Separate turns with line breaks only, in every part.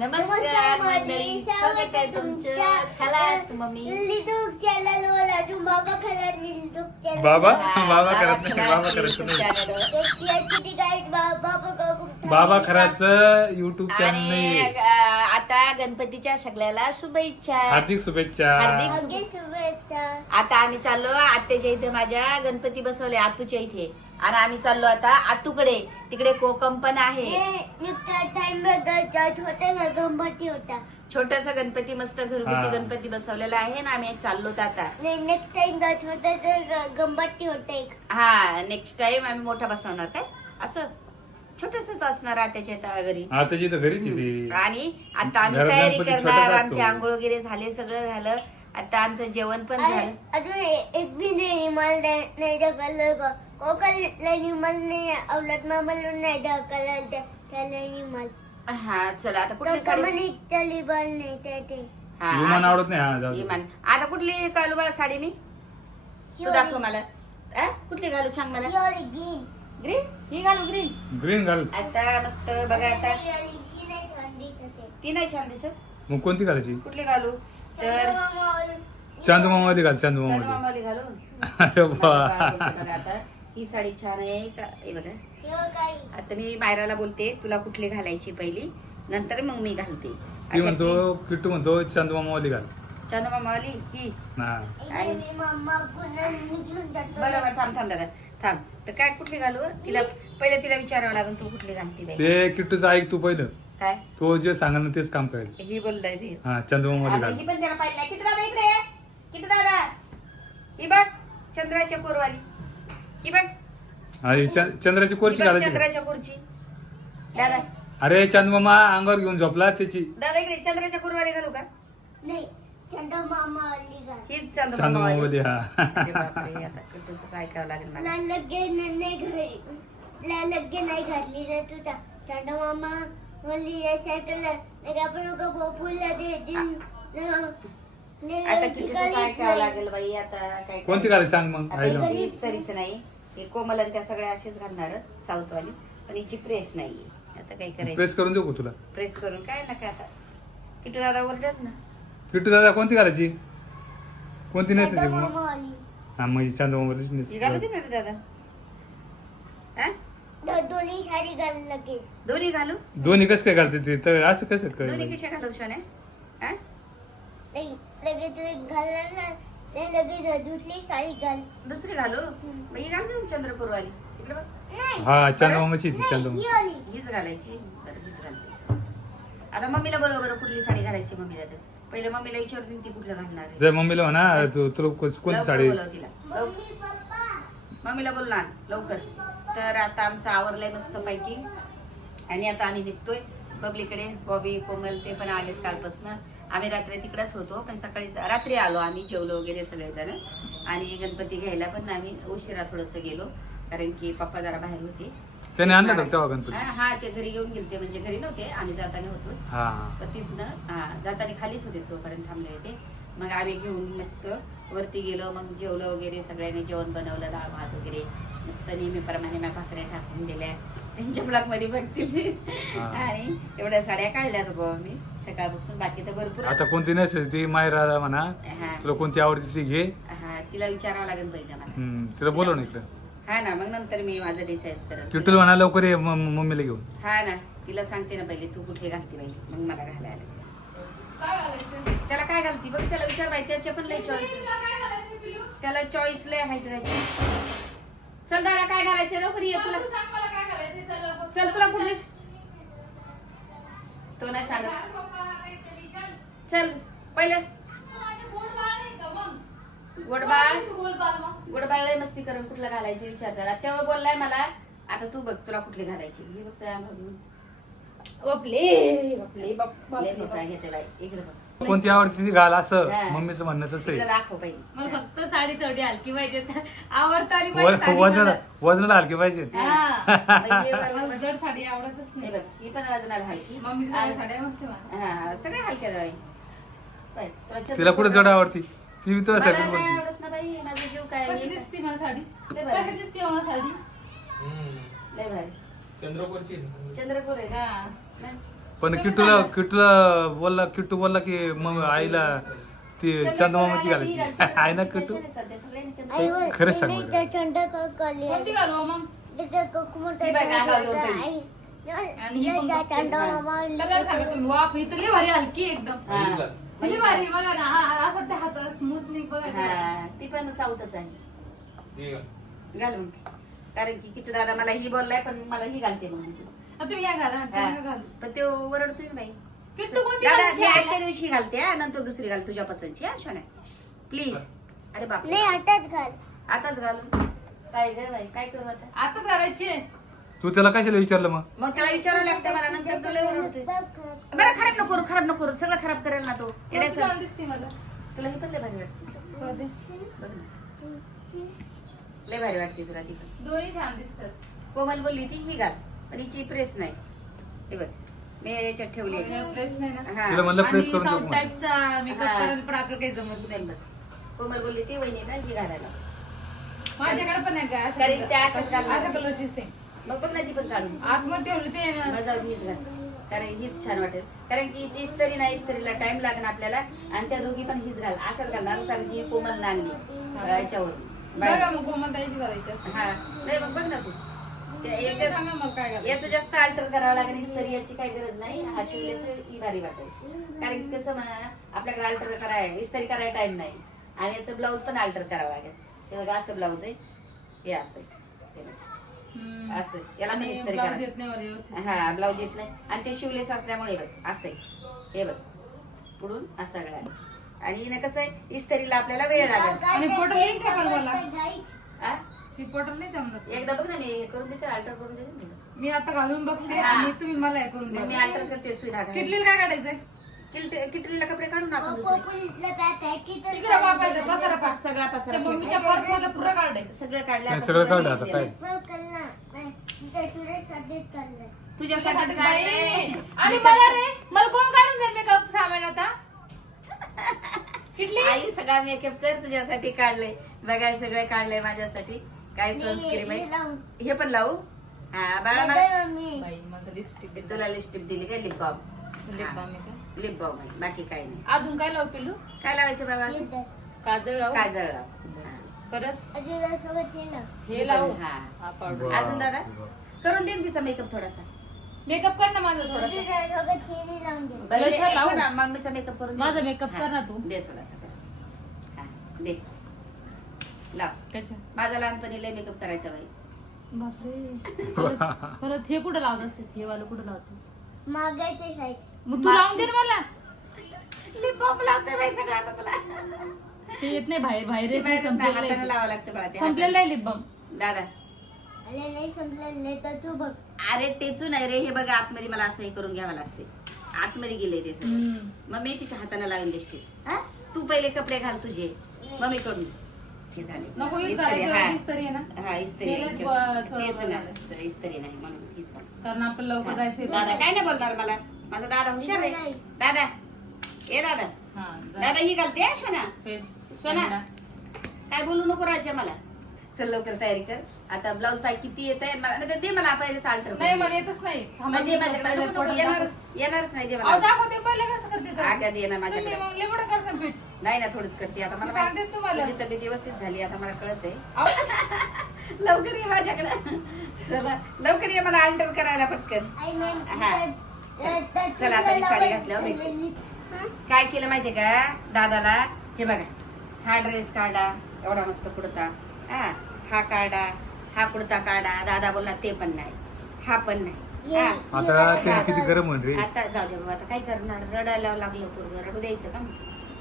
नमस्कार मंडळी. स्वागत आहे तुमचं खलात मम्मी.
लिदुक चॅनल वर अजून बाबा खरा लिदुक चॅनल
बाबा? बाबा करत नाही,
खलात
बाबा करत
YouTube
नाही.
channel वर.
याची गाईड बाबा बघा
बाबा खराच युट्यूब चॅनल नाही
आता गणपतीच्या सगळ्याला शुभेच्छा.
हार्दिक शुभेच्छा.
हार्दिक
शुभेच्छा.
आता आम्ही चाललो आत्याच्या इथे माझ्या गणपती बसवले आतूच्या इथे. आणि आम्ही चाललो आता. आतूकडे. तिकडे कोकम पण आहे.
होता
छोटासा गणपती मस्त घरगुती
हा.
गणपती बसवलेला आहे ना आम्ही. चाललो आता.
नेक्स्ट टाइम छोटा गंमती होता एक.
हा नेक्स्ट टाइम आम्ही मोठा बसवणार काय? असं. छोटसच असणार आत्याच्या घरी.
आता जी तर घरीच आहे ती.
आणि आता आम्ही
घरात
तयारी
गणपती
करणार.
छोटाच असतो.
आमची आंघोळ वगैरे झाले सगळं झालं. आता आमचं जेवण पण झालं.
अजून एक भी नाही निमाल नाही ढकललं का कोकलला निमाल नाही आवडत मामाला नाही ढकललं त्या- त्याला निमाल
हा चला आता
तो
कुठली साडी?
कमानी चली बल नाही त्या ते.
हा,
विमान
आता-
आवडत नाही हा जाऊ दे.
इमान आता कुठली घालू मला साडी मी? तू दाखव मला. आ? कुठली घालू सांग मला.
शिवरी ग्रीन
ग्रीन ही घालू ग्रीन
ग्रीन घाल.
आता मस्त बघा आता. ती नाही छान दिसत.
मग कोणती घालायची?
कुठली घालू तर
चांदू मामावाली घाल चांदू
मामाली घालू
अरे
आता बघा ही साडी छान आहे का? हे बघा. आता मी मायराला बोलते तुला कुठली घालायची पहिली? नंतर मग मी घालते.
ती म्हणतो किट्टू म्हणतो चांदू मामावाली घाल.
तीन- चंदू मामावाली ही.
हा
जातो
बरं बरं थांब थांब दादा. थांब. तर काय कुठली घालू? तिला पहिले तिला विचारावं लागेल तू कुठली घालती बाई?
ते किट्टूचं ऐक तू पहिलं.
काय?
तो जे सांगाल ना तेच काम करायचं.
ही बोललाय ती.
हा चांदू मामावाली
आता
घाल
ही पण त्याला पाहिजे किती दादा इकडे? ये. किती दादा? ही बघ चंद्राच्या कोरवाली. ही बघ.
हा ही च- चंद्राची
ही
कोरची
बघ
घालायची का?
चंद्राच्या कोरची. दादा.
अरे चांदू मामा अंगावर घेऊन झोपला त्याची.
दादा इकडे चंद्राच्या कोरवाली घालू का?
नाही चंदा मामा अली गा
हीच चंद्र
चांदू मामावाली हा.
अरे बापरे, आता कसंच ऐकावं लागेल मला.
ला लगे नाही घरी ला लगे नाही घातली रे तुझा चंदा मामा
आता किती ऐकावं लागेल बाई आता काय
कोणती घालायची सांग मग
आता
आईला.
हिची इस्तरीच नाही. हे कोमल आणि त्या सगळ्या असेच घालणार साऊथ वाली पण हिची प्रेस नाहीये. आता काय करायचं?
प्रेस करून देऊ का तुला?
प्रेस करून काय ना काय आता. किती दादा ओरडत ना.
किट्टू दादा कोणती घालायची? कोणती नेसायची मग? हा मग ही
घालू दे ना रे दादा? हा?
दोन्ही साडी घाल लगे
दोन्ही घालू?
दोन्ही कसं काय घालते ते? तर असं कसं
दोन्ही
काय
कशा घालू शोने हा?
लगे- लगे तू एक घालला ना ते लगे दुसरी साडी घाल.
दुसरी घालू? मग ही घाल दे चंद्रपूर वाली इकडे बघ.
नाही.
हा चांदू मामाची ती चांदू
ही
मामा
आली
हीच घालायची. बरं हीच घालते. आता मम्मीला बोलव बरं कुठली साडी घालायची मम्मीला तर? पहिले मम्मीला विचारते ती कुठलं घालणार आहे.
जर मम्मीला म्हणा तू तुला को- कोणती
लवकर
साडी?
बोलव तिला. लव-
मम्मी पप्पा.
मम्मीला बोल ना लवकर. तर आता आमचं आवरलंय मस्त पैकी. आणि आता आम्ही निघतोय. बबलीकडे बॉबी कोमल ते पण आलेत कालपासनं. आम्ही रात्री तिकडेच होतो पण सकाळी रात्री आलो आम्ही जेवलो वगैरे सगळेजण. आणि गणपती घ्यायला पण आम्ही उशिरा थोडस गेलो कारण की पप्पा जरा बाहेर होते.
त्याने आणलं होतं तेव्हा गणपती?
हा ते घरी येऊन गेलते म्हणजे घरी नव्हते आम्ही जाताना होतो.
हा
पण तिथनं हा जाताना खालीच होते तोपर्यंत थांबले होते. मग आम्ही घेऊन मस्त वरती गेलो मग जेवलं वगैरे सगळ्यांनी जेवण बनवलं डाळ भात वगैरे. मस्त नेहमीप्रमाणे मी भाकऱ्या टाकून दिल्या. त्यांच्या ब्लॉकमध्ये बघतील. आणि एवढ्या साड्या काढल्या बाबा मी सकाळपासून बाकी तर भरपूर
आता कोणती नसेल ती मायरा म्हणा
हा.
तुला कोणती आवडते ती घे.
हा तिला विचारावं लागेल पहिलं मला.
तिला बोलव ना इकडं.
हा ना मग नंतर मी माझं डिसाईड करत
किट्टूला म्हणा लवकर ये मम्मीला घेऊन.
हा ना तिला सांगते ना पहिले तू कुठली घालती बाई? मग मला घालायला. त्याला काय घालती? बघ त्याला विचार माहिती त्याच्या पण लय चॉईस त्याला चॉईस लय आहे त्याची. चल दादा काय घालायचं लवकर ये तुला चल तुला कुठली तो नाही सांगत. चल पहिलं. गोडबाळ गोडबाळ लय मस्ती करून कुठला घालायची विचार त्याला. तेव्हा बोललाय मला आता तू बघ तुला कुठली घालायची? मी बघ तुला बघून बापले बापले बापले काय घेते बाई. इकडे बघ.
कोणती आवडते ती घाल असं.
हा.
मम्मीचं म्हणणं तसं आहे.
दाखव
मला फक्त साडी थोडी हलकी पाहिजे. आवडतं आणि पाहिजे
व-
साडी
वजन
मला.
वजनला हलके पाहिजे.
मला जड साडी आवडतच
हे
नाही
बघ ही पण वाजणार हलकी.
मम्मी
आणि-
साड्या मस्त आहे मला.
हा सगळ्या हलक्या जाई तुला
तिला कुठे जड आवडती? ती बी
मला
तुझ्यासाठी
नाही
बोलती.
आवडत ना बाई माझा जीव काय
कशी
आहे?
दिसते मला साडी?
लय भारी.
कशी दिसते मला साडी?
लय भारी.
चंद्रपूरची
चंद्रपूर आहे ना
हा.
नाही.
पण
सांगा.
किट्टूला बोलला किट्टू बोलला की मग आईला ती चंदमामाची घालायची. आहे ना
बोल,
खरंच सांग बरं.
कोणती घालू मग?
ती
ही पण
त्या
बघते.
थंड
हा.
मामा
कलर सांगा तुम्ही. वाफ ही तर लई भारी हलकी आहे एकदम.
हा.
लई भारी बघा ना. हा- हा- असं वाटतं हात स्मूथ नाही बघा ना.
हा, ती पण साऊथच आहे. घाल. मग. कारण की किट्टू दादा मला ही बोललाय पण मला ही घालते मग
तुम्ही या घाला
हा.
घालू.
पण ते ओरडतोय ना बाई.
किट्टू कोणती
दादा
घालायची
मी? आजच्या दिवशी घालते हा. नंतर दुसरी घाल तुझ्या पसंतची हा शोना प्लीज अरे बाप
नाही आताच घाल.
आताच घालू. काय ग बाई काय करू आता?
आताच घालायची. आहे.
तू त्याला कशाला विचारलं मग?
मग त्याला विचारावं लागतं मला नंतर तुला ओरडतोय. बरं खराब नको करू खराब नको करू. सगळं खराब करेल ना तो.
कोणती
येड्याचं.
छान दिसते मला.
तुला ही पण लय भारी वाटते.
बघ
ना. लय भारी वाटते तुला ती पण.
दोन्ही छान दिसतात.
कोमल बोलली ती ही घाल. पण हिची प्रेस नाही. हे बघ मी याच्यात ठेवली आहे.
प्रेस नाही ना?
हा.
म्हणलं
आणि
प्रेस करून
साऊथ
टाकू
टाईपचा मेकअप
हा.
करायला पण आपलं काही जमत नाही
बघ. कोमल बोलली ती वहिनी ना ही घालायला.
माझ्याकडे पण आहे का? अशा
कारण त्या अशा.
अशा कलरची सेम
मग बघ ना ती पण काढून
आतमध्ये ठेवली ते ना.
मग जाऊन हीच घाल. कारण हीच छान वाटेल. कारण की हिची इस्त्री नाही इस्त्रीला टाइम लागेल आपल्याला. आणि त्या दोघी पण हीच घाल. अशाच घालणार. कारण की कोमल नांदी याच्यावर
बघा मग कोमलताईची करायची असते.
हा. नाही मग बघ ना तू. याचं जास्त अल्टर करावं लागेल इस्त्री याची काही गरज नाही. हा शिवलेस ही भारी वाटेल कारण की कसं म्हणा आपल्याकडे अल्टर कराय इस्त्री करायला टाइम नाही. आणि याचं ब्लाऊज पण अल्टर करावं लागेल. हे बघा असं ब्लाऊज आहे. हे असं. हे. असं याला पण
आणि
इस्त्री करा हा ब्लाऊज येत नाही. आणि ते शिवलेस असल्यामुळे बघ असं आहे. हे बघ. पुढून असं गळा आणि कसं आहे इस्त्रीला आपल्याला वेळ लागेल. हा?
ही नाही जमणार
एकदा बघ ना मी हे करून देते अल्टर करून देते ना.
मी आता घालून बघते
हा.
आणि तुम्ही मला हे करून
मग मी
द्या
अल्टर करते सुविधा
किटलीला काय काढायचंय?
किटलीला कपडे काढून आपण दुसरे.
इकडे बापायचं पसारा पा
सगळा
मम्मीच्या पर्स पुरं
सगळं काढलं
नाही,
आता
सगळं काढलं काय?
गेलं.
तुझ्यासाठी
तुझ्यासाठी
बाई. आणि मला रे मला कोण काढून देईल मेकअप सामान आता? किटली?
आई सगळा मेकअप कर तुझ्यासाठी काढलंय. बघाय सगळं काढलंय माझ्यासाठी. काय सनस्क्रीम आहे हे पण लावू? हा बाळा मला
बाई माझं लिपस्टिक दे
तुला लिपस्टिक दिली का? लिप बाम
लिप बाम आहे का?
लिप बाम आहे. बाकी काही नाही.
अजून काय लावू पिलू
काय लावायचं बाबा अजून?
काजळ लावू?
काजळ लाव. हा.
परत? हे
हे
लावू?
हा.
हा. पावडर
अजून दादा? करून दे ना तिचा मेकअप थोडासा.
मेकअप कर ना माझा थोडासा.
बरं,
लावू.
थोडा मम्मीचा मेकअप करून दे.
माझा makeup कर ना तू.
दे थोडासा कर. हा, दे. लाव.
त्याच्या
माझा लहानपणी लय मेकअप करायचा बाई.
बापरे. परत- परत हे कुठं लावत असते? हे वाला कुठं लावतो?
मागायचे साईड.
मग तू लावून दे ना मला.
लिप बाम लावते बाई सगळं आता तुला.
ते येत नाही बाहेर बाहेर
ते
येत नाही
बाहेर नाही, हाताने
संपलेलं
लावावं लागतं बाळा ते
संपलेलं
हाताने.
आहे लिप बाम
दादा.
अरे नाही संपलेले तर तू बघ.
अरे टेचू नाही रे हे बघा आतमध्ये मला असं हे करून घ्यावं लागते आतमध्ये गेले ते सगळं. मग मी तिच्या हाताने लावून देते हा? तू पहिले कपडे घाल तुझे. मग मी करून दे. हे झाले.
नको
इस्त्री, हा. हा तेच ना नाही म्हणून हीच.
कारण आपण लवकर जायचंय
दादा काय नाही बोलणार मला? माझा दादा हुशार आहे. दादा ए दादा.
हा
दादा ही घालते हा शोना
फेस
सोना. काय बोलू नको राज्य मला. चल लवकर तयारी कर. आता ब्लाऊज पाय किती येत आहे? मला नाही तर दे मला पहिले चालतं
नाही मला येतच नाही.
म्हणजे
photo
येणार. येणारच नाही दे मला.
दाखवते पहिले कसं करते तर.
आगा दे ना
तुम्ही
माझ्याकडे.
मग लय मोठं करसान पीठ.
नाही ना थोडंच करते. आता मला
मी सांगते तुम्हाला.
तब्येत व्यवस्थित झाली आता मला कळत आहे. लवकर ये माझ्याकडे. चला लवकर ये मला अल्टर करायला पटकन. हा. चला, आता ही साडी घातल्यावर.
हा?
काय केलं माहितीये का? दादाला हे बघा हा ड्रेस काढा. एवढा मस्त कुडता. हा. हा काढा हा कुडता काढा. दादा बोलला ते पण नाही. हा पण नाही.
ये.
हा.
आता किती गरम होईल रे.
आता जाऊ दे बाबा आता काय करणार? रडायला लागलं पूर्व रडू द्यायचं का मग?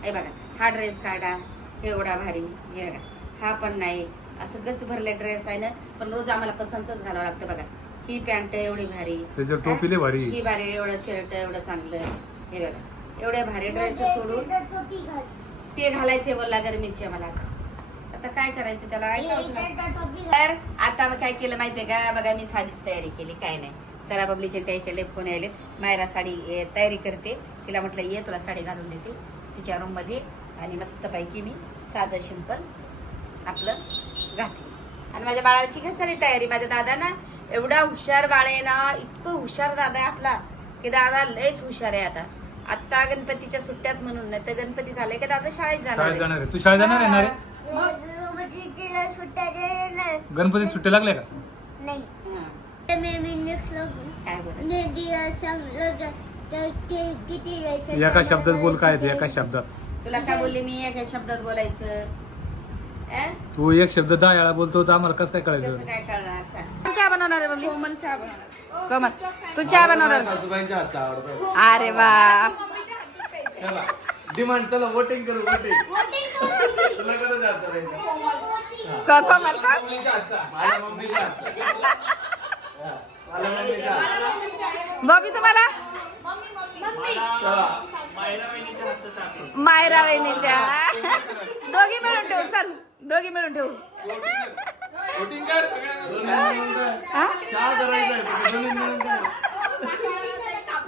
हे बघा हा ड्रेस काढा. एवढा भारी. हे बघा. हा पण नाही. असं गच भरले ड्रेस आहे ना पण रोज आम्हाला पसंतच घालावं लागतं बघा. ही पॅन्ट एवढी भारी.
त्याच्यावर टोपी लय भारी.
ही भारी एवढं शर्ट एवढं चांगलं. हे बघा. एवढे भारी ड्रेस सोडून
टोपी घाल.
ते घालायचे बोलला गरमीचे मला आता काय करायचं त्याला.
तर
आता मग काय केलं माहितीये का? बघा मी साधीच तयारी केली. काय नाही. चला बबलीचे त्याचे लय फोन यायले मायरा साडी तयारी करते. तिला म्हटलं ये तुला साडी घालून देते. तिच्या रूममध्ये आणि मस्तपैकी मी साधं सिंपल आपलं घातली. आणि माझ्या बाळाची कसं झाली तयारी. माझ्या दादा ना एवढा हुशार बाळ आहे ना इतकं हुशार दादा आहे आपला की दादा लयच हुशार आहे आता. आता गणपतीच्या सुट्ट्यात म्हणून. नाही तर गणपती झाले की दादा? शाळेत जाणार
तू शाळेत जाणार आहे ना रे
गणपती तिला सुट्ट्या देणार
गणपती सुट्टी लागल्या का?
नाही. तर मी
काय
किती
एका शब्दात बोल काय ते एका शब्दात.
तुला काय बोलले? मी एका शब्दात बोलायचं. अं?
तू एक शब्द दहा वेळा बोलतो तर आम्हाला कसं काय
कसं
कळायचं
काय करणार सांग. चहा बनवणार आहे मम्मी? कोमल चहा बनवणार कोमल. तू चहा बनवणार
सासूबाईंच्या हातचा आवडतो.
अरे वा.
चला डिमांड चला वोटिंग करू वोटिंग तुला कडे जायचं रे
को- कोमल का?
माझ्या मम्मीचा हातचा. माझ्या मम्मीचा हातचा.
बॉबी तुम्हाला. मायरा वहिनीच्या दोघी मिळून ठेवू चल. दोघी मिळून ठेवू?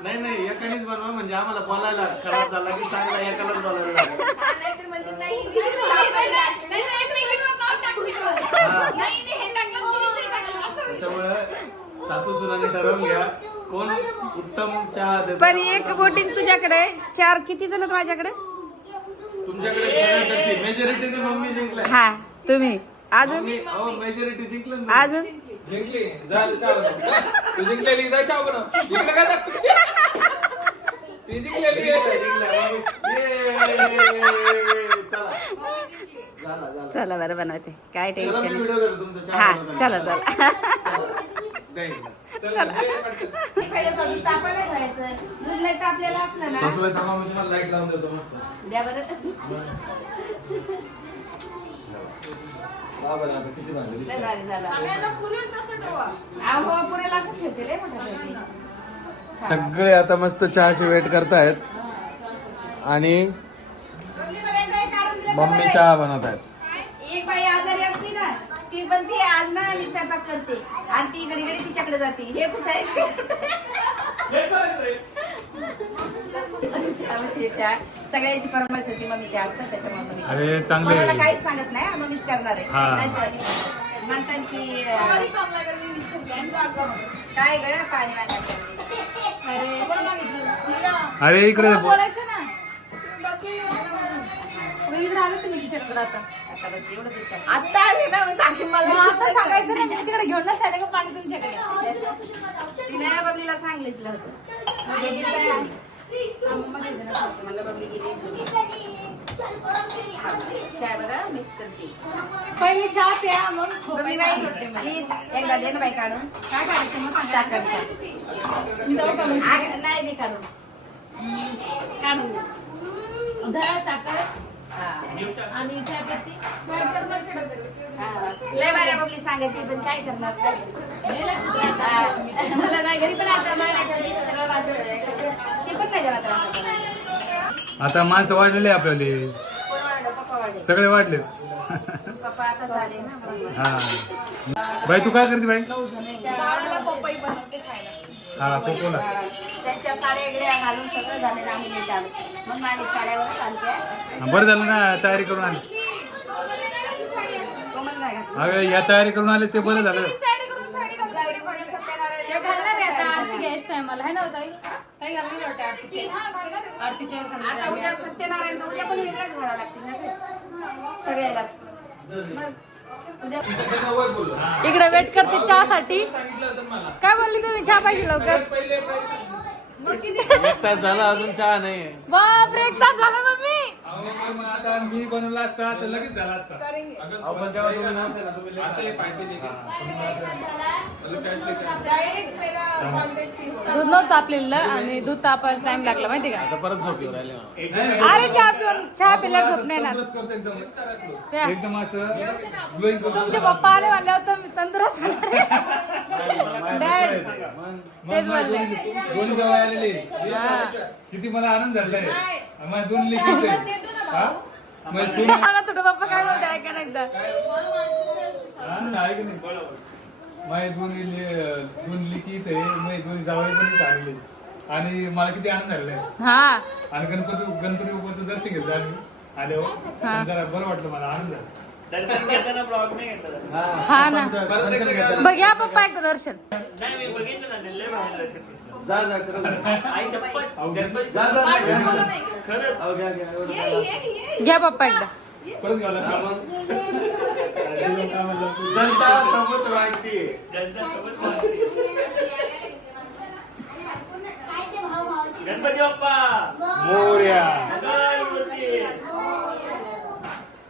नाही नाही एकानेच बनवा म्हणजे आम्हाला बोलायला खराब झाला की चांगला एकालाच बोलायला लागेल. त्याच्यामुळे सासू सुनाने ठरवून घ्या कोण उत्तम चहा देत.
पण एक वोटिंग तुझ्याकडे चार किती जण आहेत माझ्याकडे?
तुमच्याकडे मेजॉरिटीने मम्मी जिंकलाय.
हा तुम्ही. अजून?
मम्मी मेजॉरिटी जिंकलं ना.
अजून?
जिंकली. झालं चहा बनव. तू जिंकलेली जा चहा बनव. इकडे काय दाखव? ती जिंकलेली आहे.
जिंकलं, मम्मी. ये. चला. झाला झाला
चला बरं बनवते. काय
चला
टेन्शन हा. चला चला.
द्या इकडं.
तापायला ठेवायचं. दूध नाही तापलेलं असलं ना.
सासूबाई थांबा मी तुम्हाला लाइट लावून देतो मस्त.
द्या बरं.
वा बरं आता किती भाजी
लय
दिसते.
भारी झाला. अहो पुरेला असं ठेवते लय मोठा ठेवते
सगळे आता मस्त चहाची वेट करतायत. आणि मम्मी चहा बनवत आहेत.
एक बाई आजारी असली ना ती पण ती आज ना मी स्वयंपाक करते. आणि ती इकडे इकडे तिच्याकडे जाते. हे कुठं. सगळ्यांची परमाश होती मम्मीच्या हातचं त्याच्यामुळे मम्मी
अरे चांगले
कोणाला काहीच सांगत नाही मम्मीच करणार आहे.
हा.
म्हणतात की काय ग पाणी मागायचं
अरे इकडे
बोलायचं ना? इकडे आलं तुम्ही तिच्याकडे आता
आता बस एवढं दूध टाक. आता आले ना मग सांगेन मला
मग आता सांगायचं ना मी तिकडे घेऊन नसायला का पाणी तुमच्याकडे
तिने बबलीला सांगितलं होतं मग बबली काय आली? म्हणलं बबली गेली सोडून. चाय बघा मिक्स करते
पहिले चहा प्या मग
बबली बाई प्लीज एकदा दे ना बाई काढून
काय करायचं मग सांगा.
साखर.
मी जाऊ का मग
नाही दे काढून
काढून दे. धळा साखर
हा.
आणि चहा पत्ती
हा. लय बाऱ्या बबली सांगितली पण काय करणार. हा. मला नाही घरी पण आता मराठी सगळं वाजव ते पण नाही जरा त्रास
आता माणसं वाढलेले आहे आपल्याले
कोण वाढलं? पप्पा वाढले
सगळे वाढले
पप्पा आता झाले ना म्हणून.
हा बाई तू काय करते बाई हा कोकोला
त्यांच्या साड्या इकड्या घालून सगळं झाले ना आम्ही नीट आलो मग आम्ही साड्यावरच आणते.
हा, बरं झालं ना तयारी करून आले.
कोमल नाही घातली.
अगं या तयारी करून आले ते बरं झालं.
साडी कोणी सत्यनारायण
ते घालणार आहे आता आरती घ्यायच टायमाला. है ना हो ताई? ताई घालणार वाटते आरती आरतीच्या वेळेस घालणार.
आता उद्या सत्यनारायण उद्या पण वेगळ्याच घालावं लागतील ना ते. सगळ्यालाच.
इकडे वेट करते चहासाठी. काय बोलली तुम्ही? चहा पाहिजे लवकर.
एक तास झाला अजून चहा नाही
बाप रे एक तास झाला मम्मी.
मी बनवला असता तर लगेच झाला असता.
आपण तेव्हा तुम्ही नव्हते ना तुम्ही late
दूध नव्हतं तापलेलं आणि दूध तापायला टाइम लागला माहिती का?
आता परत झोपलो राहिले
अरे चहा पिऊन चहा पिल्यावर झोप नाही ना
करतो एकदम.
त्या.
एकदम असं ग्लोईंग करतो
तुमचे पप्पा आले म्हणल्यावर तुम्ही तंदुरुस्त डॅड तेच बोलले.
दोन्ही जवळ आलेले. किती मला आनंद झालाय माझ्या दोन लिखित हा? सून
मला तुझा पप्पा काय बोलते? ऐका ना एकदा.
नाही दोन्ही दोन लिखित आहे. दोन्ही जावळे पण आणि मला किती आनंद झालेला
हा.
आणि गणपती गणपती बाप्पाचं दर्शन घेतलं आम्ही. आले हो. पण जरा बरं वाटलं मला. आनंद झाला.
हा. ना. बघ या पप्पा एकदा दर्शन.
जा.
आई शपथ. गणपती
जा जा.
बोलू
घ्या.
नाही.
खरंच
अहो, घ्या
पप्पा एकदा
परत घ्यावं
हा,
लागतं.
जनता सोबत राहते
त्यांच्यासोबत मारते.
काय ते भाऊ भाऊची
गणपती बाप्पा
मोरया
मंगलमूर्ती.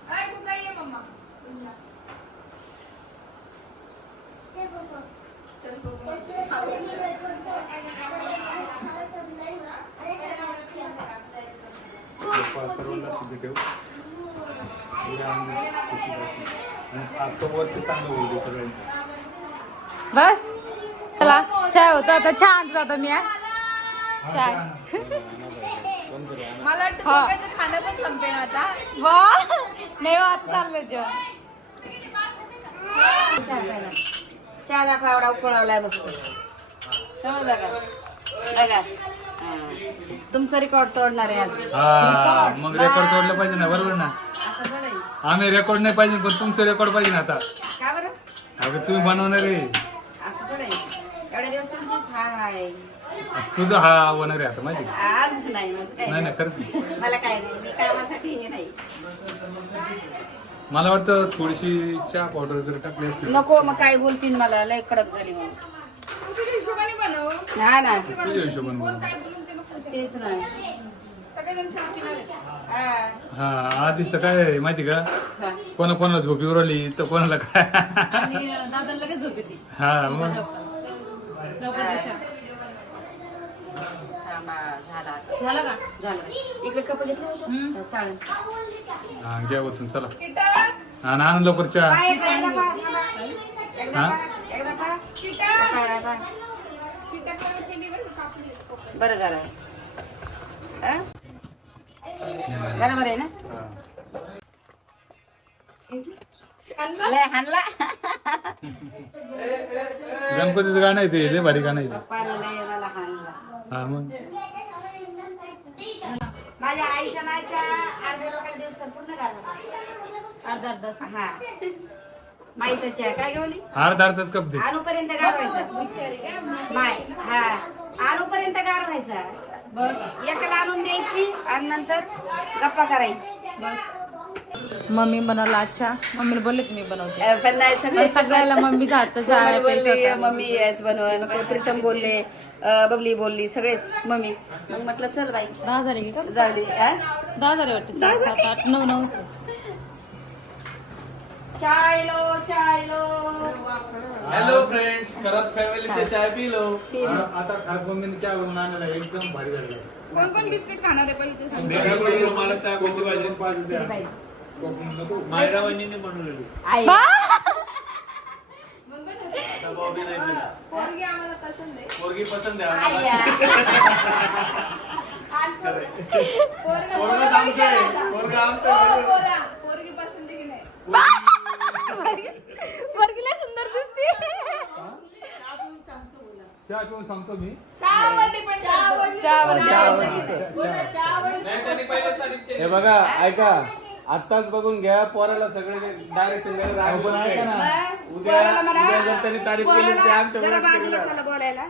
काय तू काय ये मम्मा
ते बघ.
चल बघू.
ते तुला सांगते मी record
पप्पा सर्वांना शुद्धी ठेव उद्या आम्ही खुशी राहू. आणि आजचं वर्ष चांगलं दे सगळ्यांचं.
बस. चला चाय होतो आता. चहा आणतो आता मी हा.
हा,
चाय.
मला वाटतं
हा.
दोघांचं खाणं पण संपेन आता.
वा. नाही हो, आता चाललंय जेवण.
चहा प्यायला. दाखवा एवढा उकळवलाय मस्त समजलं का? बघा. हा. तुमचं रेकॉर्ड तोडणार आहे आज.
हा मग रेकॉर्ड तोडलं पाहिजे ना बरोबर ना?
असं
आम्ही रेकॉर्ड नाही पाहिजे पण तुमचं रेकॉर्ड पाहिजे ना आता.
का बरं?
अगं तुम्ही बनवणार आहे.
असं थोडं आहे एवढ्या दिवस तुमचीच हा
तुझं हा होणार आहे आता माहिती?
आज नाही
खरंच नाही.
मला काय नाही मी कामासाठी हे नाही.
मला वाटतं थोडीशी चहा पावडर वगैरे टाकली असती
नको मग काय बोलतील मला? लय कडक झाली हा ना
तुझ्या हिशोबाने बोल.
तेच ना हा,
हा आधीच तर काय आहे माहिती का?
हा.
कोणा कोणाला झोपी उरवली तर कोणाला काय?
दादा लगेच झोपेती
हा मग?
थांबा, झाला.
का?
झालं. इकडे कप घेतले होते? चालेल.
हा घ्या चला. हा ना आनंद लवकर चहा.
एकदा
हा?
पा, एकदा पा. पाय, पाय. बरं झालं. हा? बरोबर आहे ना? हाणला.
गणपतीचं गाणं आहे ते लय भारी गाणं आहे ते.
पप्पाने लय मला हाणला.
हा मग?
माझ्या आईच्या नाच्या अर्ध्या लोकांना दिवस तर पूर्ण घालणार
अर्धा अर्धा.
हा. काय घेऊन
अर्धा अर्धाच कप दे.
आणूपर्यंत गारवायचा. माय हा. गारवायचा. बस. एकाला आणून द्यायची आणि नंतर गप्पा करायची.
मम्मी बनवला अच्छा मम्मीने बोलले तुम्ही बनवते.
पण नाही सगळे
सगळ्याला प्यायचा
बोलली. मम्मी याच बनवून. प्रीतम बोलले बबली बोलली सगळेच. मम्मी. मग म्हटलं चल बाई.
दहा झाले की का?
जाऊ दे?
दहा झाले वाटते सहा, सात आठ नऊ नऊ.
चायलो चायलो
हॅलो फ्रेंड्स करत फॅमिलीचे चाय पी लो
आता खारकोंबीने चहा बनवून आणला एकदम भारी आहे.
कोण कोण बिस्किट खाणार आहे पहिले ते सांग.
मला चहा कोणती पाहिजे?
नको.
मायरा वहिनीने बनवलेली
आई.
बॉबी नाही पिला. पोरगी पसंत आहे आम्हाला. पोरगंच आमचं आहे. पोरगं आमचं आहे.
वर्गीला सुंदर दिसते
चहा पिऊन सांगतो मी.
हे बघा ऐका. आत्ताच बघून घ्या पोराला सगळे डायरेक्शन. उद्या उद्या जर त्यांनी तारीफ केली ते आमच्या
बाजूला बोलायला.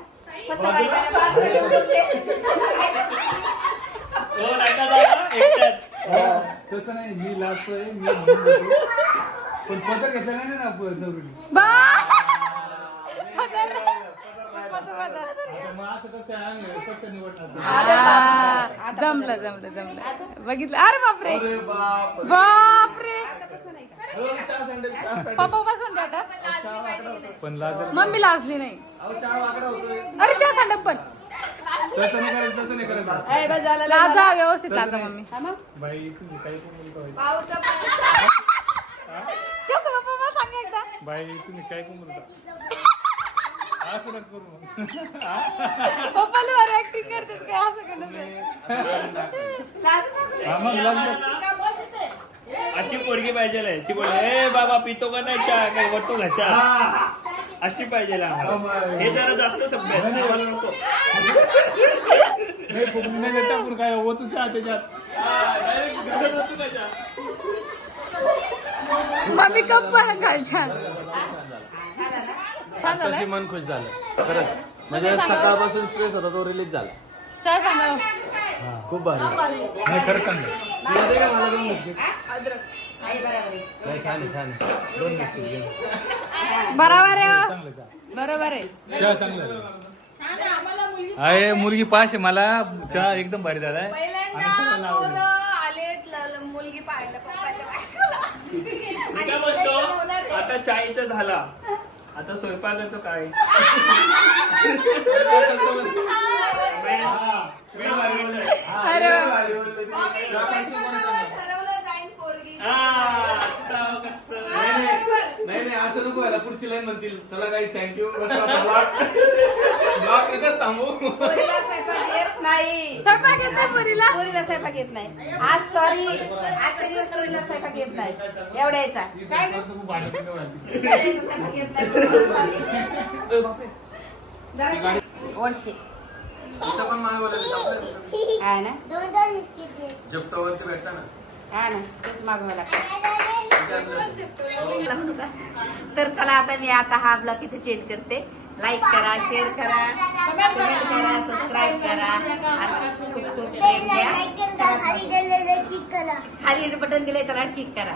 हो? एकट्यात.
तसं नाही मी लाजतोय मी. पण पदर घेतला नाही ना.
बा
मग असं कसं काय आम्ही कसं काय निवडणार
आ, जमलं जमलं जमलं बघितलं. अरे बापरे.
अरे बाप
बापरे.
हो, चहा सांडेल, चहा सांडेल.
पप्पा पासून द्या आता.
पण लाज
मम्मी लाजली नाही.
अहो, चहा वाकडा होतोय.
अरे चहा सांडप पण.
तसं नाही करायचं तसं नाही करायचं.
ए, बस झालं, लय
लाजा. व्यवस्थित लाजा मम्मी.
हा मग?
बाई तुम्ही काही पण बोलता बाई.
पाऊचं पण-
कसं पप्पा मला सांगा एकदा.
बाई तुम्ही काय पण बोलता असं नका करू.
बरं ऍक्टिंग करतात काय असं.
हा, मग
अशी पोरगी पाहिजे ती बोल ए बाबा पितो का नाही चहा? काय वटू घासा अशी पाहिजे आम्हाला. हे जरा जास्त सभ्य आहे. आम्हाला नको.
नाही फुकणी नाही टाकून काय? होतो चहा त्याच्यात.
हा, direct घरात होतो का चहा?
मम्मी कप पण घाल छान. छान झालं
आताशी मन खुश झालं. खरंच. म्हणजे सकाळपासून स्ट्रेस होता तो रिलीज झाला.
चहा सांगा.
खूप भारी.
नाही खरं चांगलं
का मला दोन बिस्किट?
बरोबर आहे.
नाही, छान आहे छान आहे. दोन बिस्किट घे.
बरोबर आहे हो.
चांगलं चहा
बरोबर आहे.
चहा चांगला आहे. आहे मुलगी पाच आहे मला चहा एकदम भारी झालाय.
मुलगी पाहायला
आता चाय तर झाला. आता स्वयंपाकाचं काय? वेळ. हा, आता कसं?
नाही नाही. नाही नाही. असं नको व्हायला. पुढची लाईन म्हणतील चला काही थँक्यू
पोरीला स्वयंपाक येत नाही
स्वयंपाक येते पुरीला
पोरीला स्वयंपाक येत नाही आज सॉरी आजच्या दिवस पोरीला स्वयंपाक येत नाही एवढ्याचा काय ग? स्वयंपाक येत नाही पोरीला sorry. जरा वरचे
पण मागवलं
हा ना
दोन दोन बिस्किट दे.
जप्तावरती भेटता ना
हा ना तेच मागवावं लागतं
नाही, नाही, नाही.
तर चला आता मी आता हा ब्लॉग इथे चेंज करते लाईक करा शेअर करा कमेंट करा सबस्क्राईब करा खूप खूप खाली बटन दिलंय त्याला क्लिक करा.